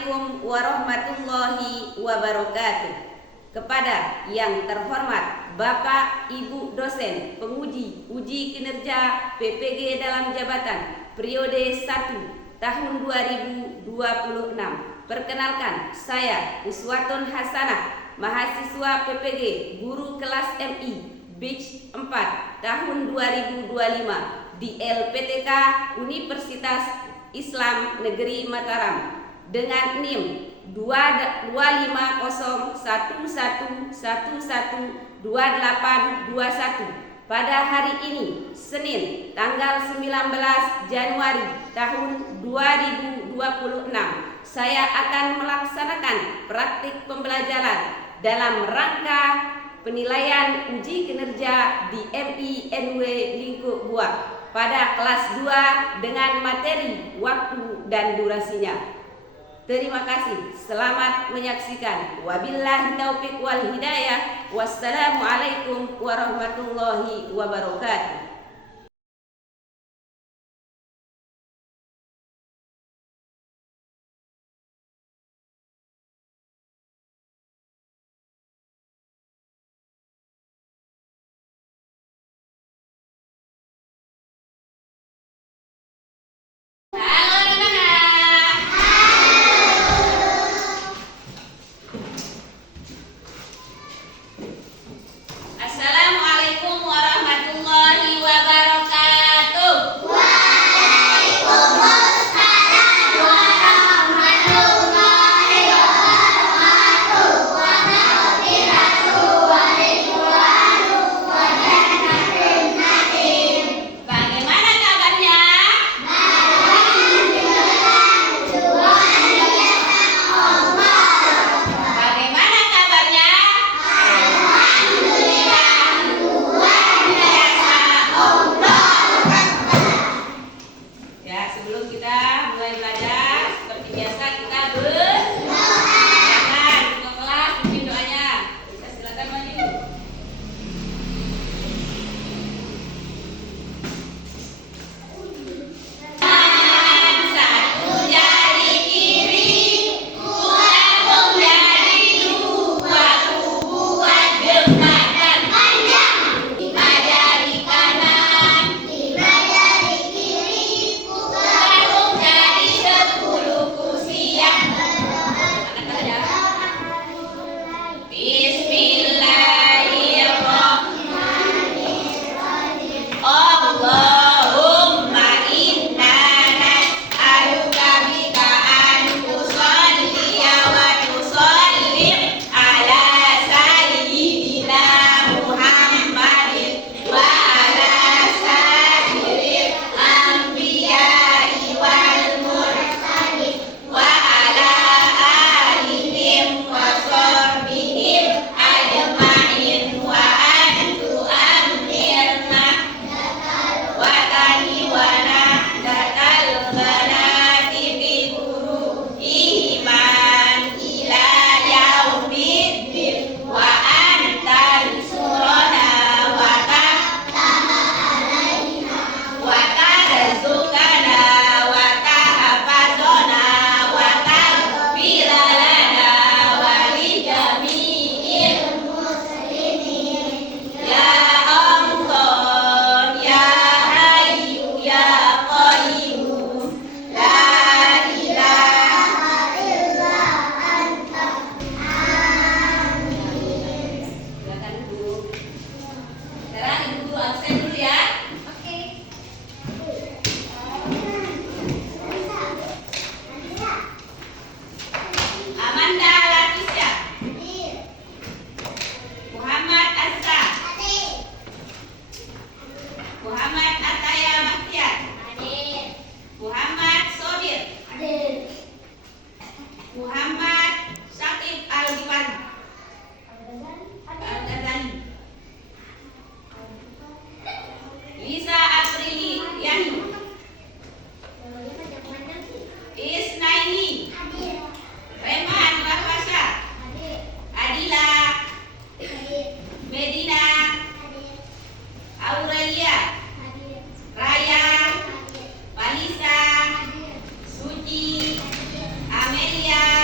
Assalamualaikum warahmatullahi wabarakatuh. Kepada yang terhormat Bapak Ibu dosen penguji uji kinerja PPG dalam jabatan periode 1 tahun 2026. Perkenalkan, saya Uswatun Hasanah, mahasiswa PPG guru kelas MI Batch 4 tahun 2025 di LPTK Universitas Islam Negeri Mataram dengan NIM 22501112821 pada hari ini Senin tanggal 19 Januari tahun 2026. Saya akan melaksanakan praktik pembelajaran dalam rangka penilaian uji kinerja di MINW Lingkup Buah pada kelas 2 dengan materi, waktu, dan durasinya. Terima kasih. Selamat menyaksikan. Wabillahi taufiq wal hidayah. Wassalamualaikum warahmatullahi wabarakatuh. Assalamualaikum warahmatullahi wabarakatuh. Waalaikumsalam warahmatullahi wabarakatuh. Wa maghfiratuhu wa ridwanuhu wa jannatun na'im. Bagaimana kabarnya? Bagaimana kabarnya? Ya, sebelum kita mulai belajar, seperti biasa kita berdoa. Untuk kelas, pimpin doanya. Bisa silakan maju. Satu jari kiri, kuat jari dua, buat jembatan panjang. 5 jari kanan, 5 jari kiri, gabung jadi 10 kursi yang angkat saja. Bismillahirrahmanirrahim. Allahumma inna nas'aluka bika an tusalliya wa tusallim ala sayyidina Muhammadin wa ala sayyidil anbiya'i wal mursalin wa ala alihim wa sahbihim ajma'in wa antu amirna wa tani wa nahdatal ghanati bi guru iman ila yaumiddin wa anta surana wa tarzukana wa tahfazana wa taghfira lana wa li jami'il muslimin ya Allah ya Hayyu ya Qayyum la ilaha illa anta. Silakan dulu. Sekarang ibu guru absen dulu ya. Oke. Amanda Latisha, Muhammad Asa, Muhammad Ataya Mahtiar, Muhammad Sobir, Muhammad Syakib Al-Ghifari, Al-Ghazali, Lisa Aprili Yani, Isnaini, Reman Rahwasya, Adila, Medina, Aurelia, Raya, Vanessa, Suci, Amelia,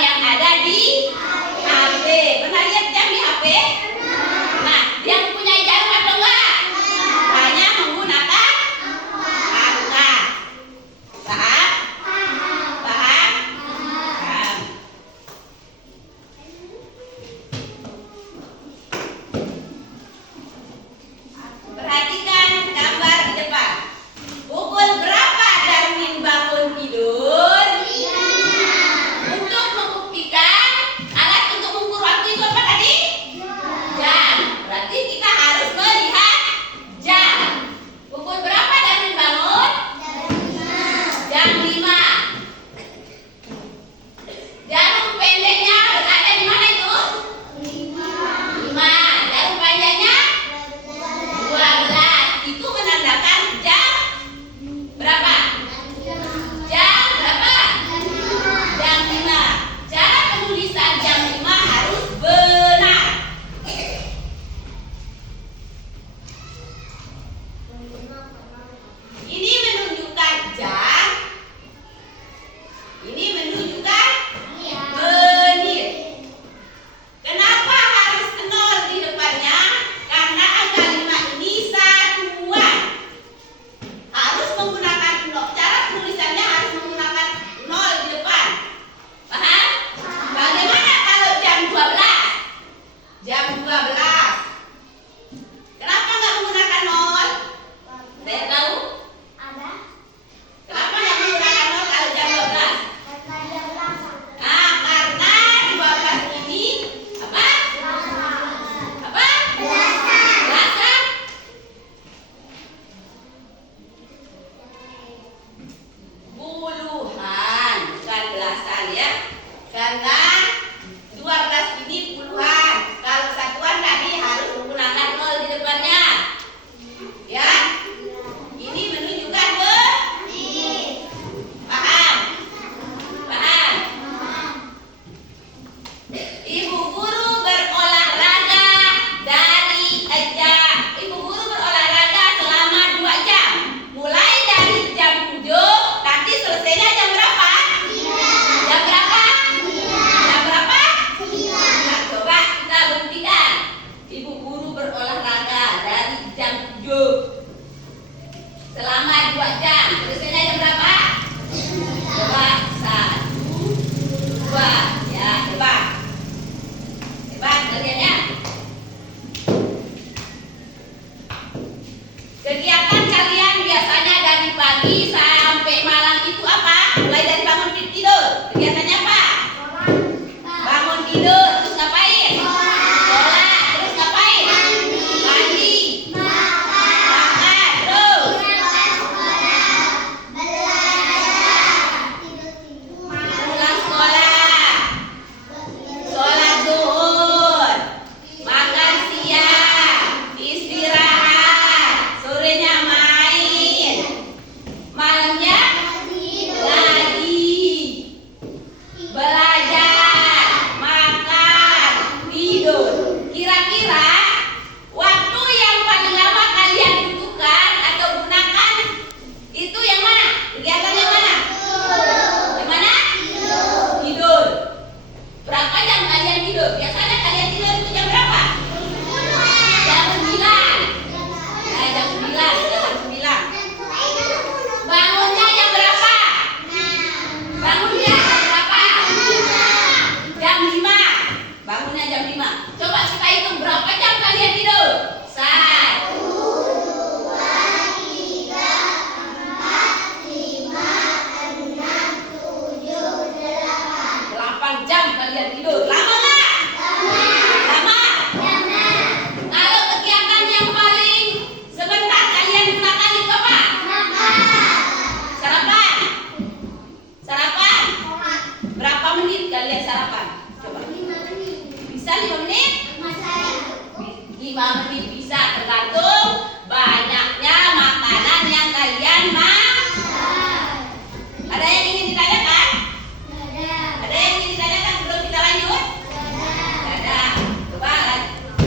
yang ada di HP. Pernah lihat jam di HP? Nah, yang punya jarum atau enggak? Hanya menggunakan angka. Paham? Paham? Paham. Perhatikan gambar di depan. Pukul berapa Darwin bangun tidur? Untuk membuktikan alat untuk mengukur waktu itu apa tadi? Jam. Berarti kita harus melihat jam. Pukul berapa Darwin bangun? Jam 5. Jarum pendeknya berada di mana itu? 5. Jarum panjangnya 12. Itu menandakan jam berapa? Jam berapa? Jam 5. Cara penulisan jam 5 harus benar. Ini menunjukkan jam. Ini menunjukkan menit. Kenapa harus 0 di depannya? Karena angka 5 ini satuan. Harus menggunakan 0. Cara penulisannya harus menggunakan 0 di depan. Paham? Bagaimana kalau jam 12? Jam 12. Kenapa nggak menggunakan 0? Saya tahu. Kenapa nggak menggunakan 0 kalau jam 12? Nah, karena 12 ini apa? Apa? Belasan. Puluhan, bukan belasan ya. Karena 12 ini puluhan. Kalau satuan tadi harus menggunakan 0 di depannya. Ya. Ini menunjukkan paham? Paham? Ibu guru berolahraga Ibu guru berolahraga selama 2 jam. Mulai dari jam 7, nanti selesainya jam berapa? Jam berapa? Jam berapa? Nah, coba kita buktikan. Ibu guru berolahraga dari jam 7 selama 2 jam. Selesainya jam berapa? Coba 1, 2. Ya, hebat. Hebat kalian ya. Kegiatan kalian biasanya dari pagi sampai malam itu apa? Mulai dari bangun tidur. Kegiatannya apa? Bangun tidur, terus ngapain? Sholat, terus ngapain? Mandi, makan, terus pulang sekolah, sholat zuhur, makan siang, istirahat, sorenya main, malamnya lagi belajar, makan, tidur. Kira-kira waktu yang paling lama kalian butuhkan atau gunakan itu yang mana? Kegiatan yang mana? Yang mana? Tidur. Berapa jam kalian tidur? Biasanya kalian tidur itu jam berapa? Jam 9. Nah, jam 9. Jam 9. Bangunnya jam berapa? Bangunnya jam berapa? Jam 5. Bangunnya jam 5. Coba kita hitung berapa jam kalian tidur. 8 jam kalian tidur. Lama nggak? Lama. Kalau kegiatan yang paling sebentar kalian gunakan itu apa? Sarapan. Sarapan. Berapa menit kalian sarapan? Coba. Bisa 5 menit? 5 menit bisa, tergantung banyaknya makanan yang kalian makan. Ada yang ingin ditanyakan? Ada yang ingin ditanyakan sebelum kita lanjut? Tidak ada. Coba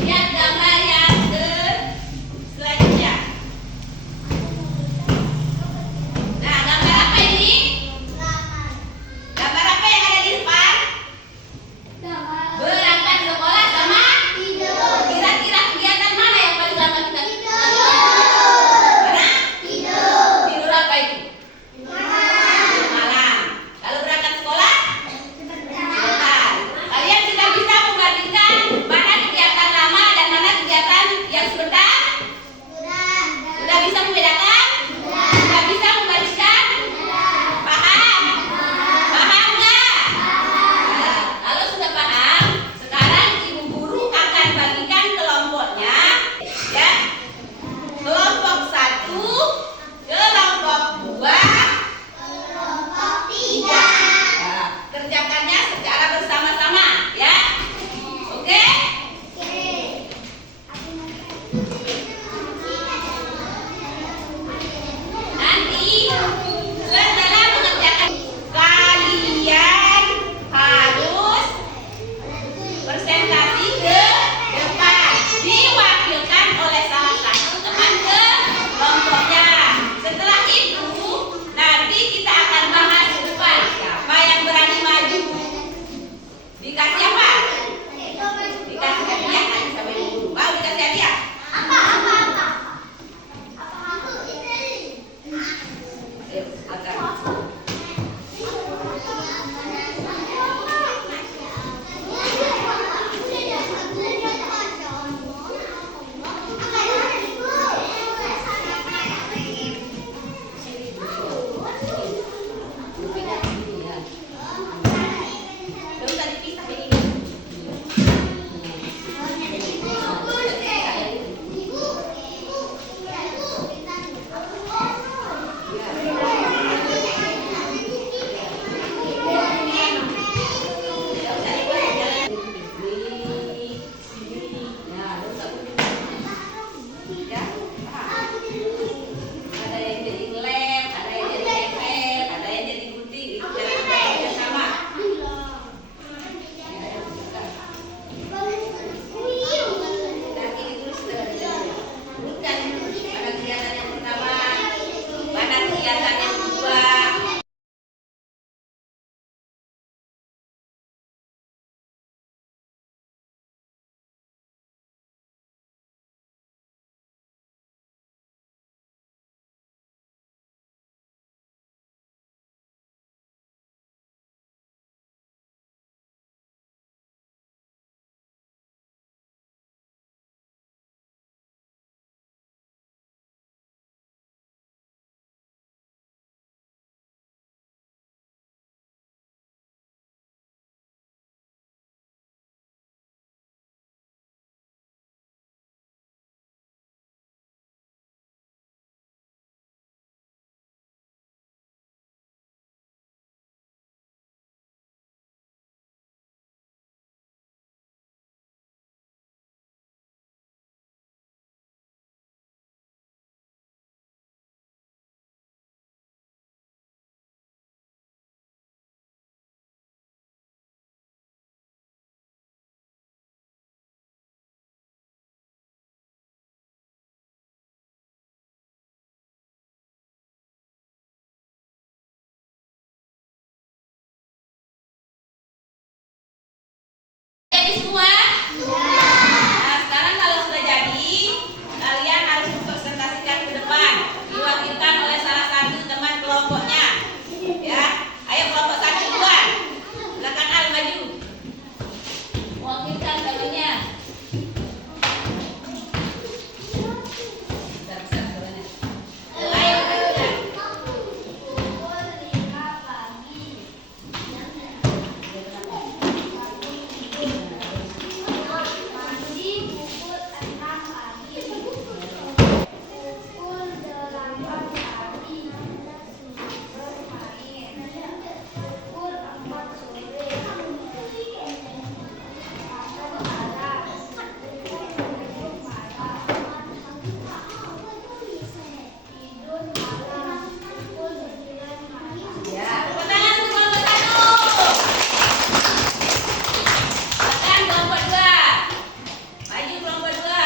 lihat gambar yang selanjutnya. Nah, gambar apa ini? Gambar apa yang ada di depan? jadi semua? Nah, sekarang kalau sudah jadi, kalian harus presentasikan ke depan, diwakilkan oleh salah satu teman kelompoknya. Ya, ayo kelompok satu duluan. Silakan Al maju. Wakilkan bajunya. Besar suaranya. Ayo bajunya. Ya, tepuk tangan untuk kelompok satu. Silakan kelompok dua. Maju kelompok dua.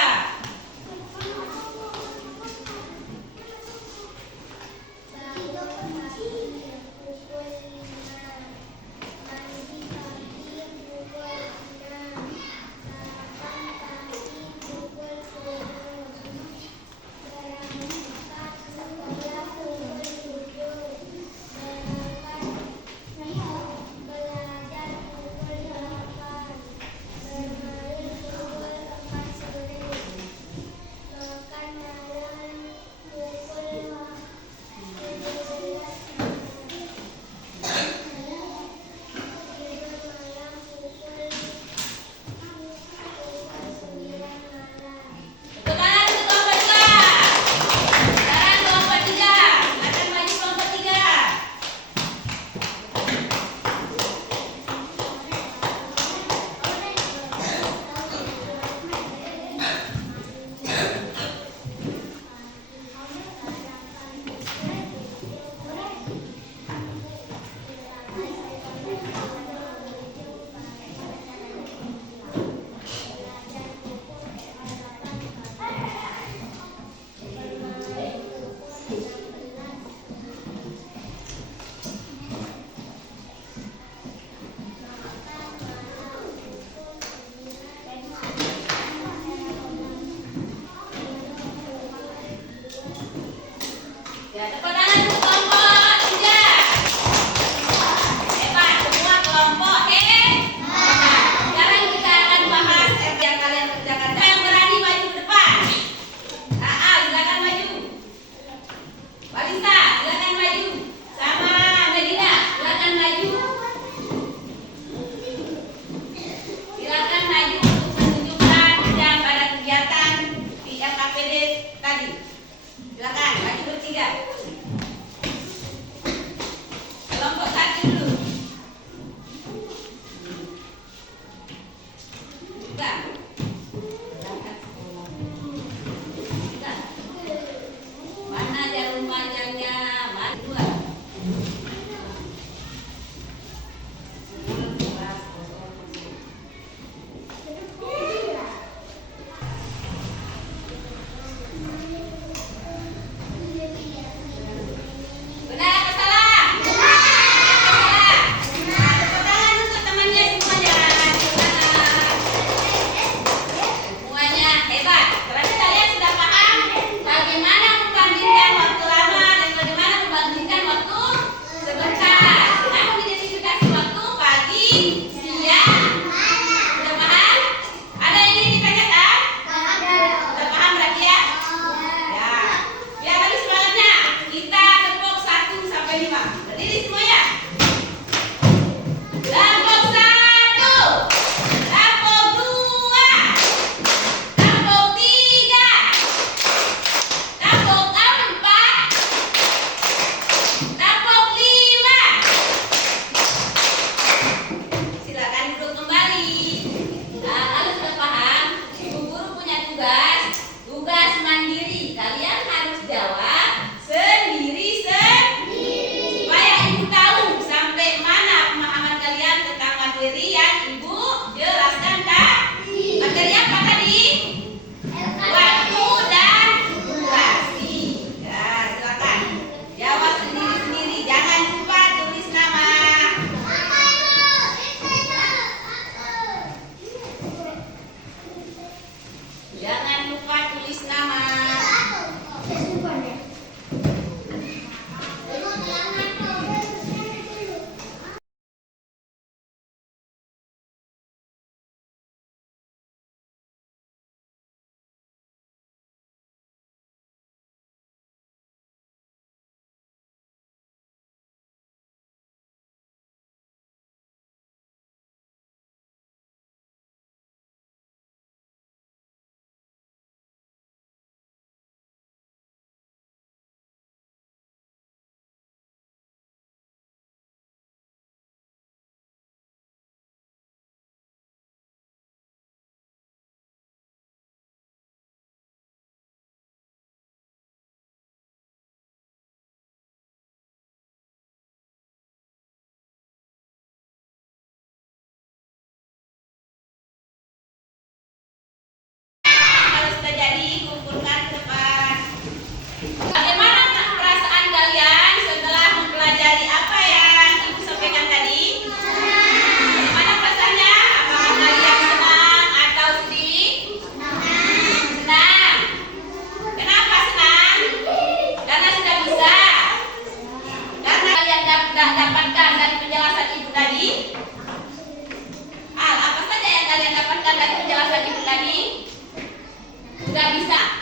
Tepuk tangan untuk kelompok dua. Sekarang kelompok tiga. Silakan maju kelompok tiga. Ya, tepuk tangan untuk kelompok tiga. Hebat, semua kelompok hebat. Sekarang kita akan bahas yang kalian kerjakan. Siapa yang berani maju ke depan? Al, silakan maju. Balista, silakan maju. Sama Medina, silakan maju. Silakan maju untuk menunjukkan jam pada kegiatan di FKPD tadi. Silakan maju bertiga. Kelompok satu dulu. Enggak. Mana jarum panjangnya? Mana dua? Benar apa salah? Salah. Nah, tepuk tangan untuk temannya semuanya. Semuanya hebat. Berarti kalian sudah paham bagaimana membandingkan waktu lama dan bagaimana membandingkan waktu sebentar. Dengan mengidentifikasi waktu pagi, siang. Sudah paham? Ada yang ingin ditanyakan? Sudah paham berarti ya? Ya. Biar habis semangatnya. Kita tepuk 1 sampai 5. Berdiri semua ya. Tepuk 1. Tepuk 2. Tepuk 3. Tepuk 4. Tepuk 5. Silakan dapatkan dari penjelasan ibu tadi? Sudah bisa.